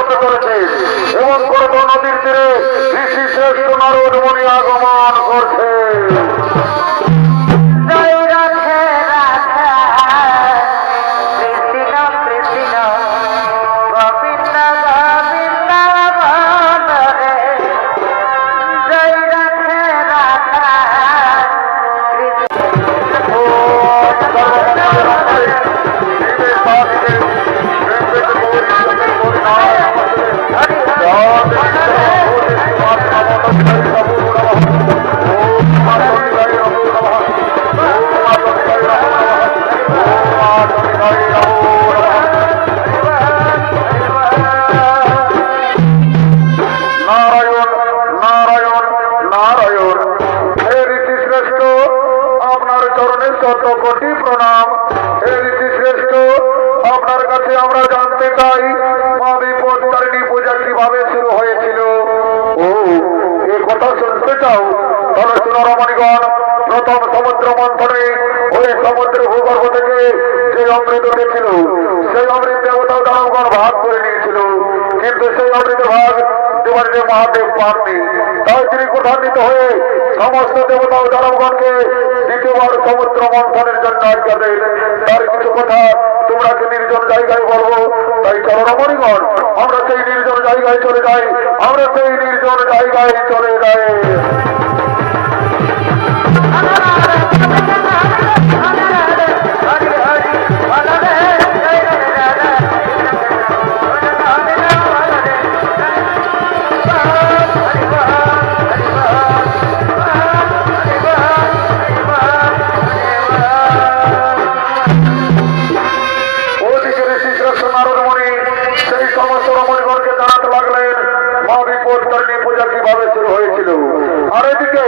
হতে চলেছে এবং করত নদীর তীরে ঋষি শ্রেষ্ঠ নারদ মুনি আগমন করছে। কোটি প্রণাম। হে ঋষি শ্রেষ্ঠ, আপনার কাছে আমরা জানতে চাই মা বিপত্তারিণী পূজা কিভাবে শুরু হয়েছিল। ও এ কথা শুনতে চাও? তাহলে শুনো রমণীগণ, প্রথম সমুদ্র মন্থনে ওই সমুদ্রের ভূগর্ভ থেকে যে অমৃত উঠেছিল সেই অমৃত দেবতাও দানবগণ ভাগ করে নিয়েছিল, কিন্তু সেই অমৃত ভাগ দেবাদিদেব মহাদেব পাননি। তাই তিনি ক্রোধান্বিত হয়ে সমস্ত দেবতা ও দানবগণকে দ্বিতীয়বার সমুদ্র মন্থনের জন্য আজ্ঞা দেন। তার কিছু কথা তোমরা কি নির্জন জায়গায় বলবো। তাই চলো রমণীগণ, আমরা সেই নির্জন জায়গায় চলে যাই, আমরা সেই নির্জন জায়গায় চলে যাই। পূজা কিভাবে শুরু হয়েছিল। আর এদিকে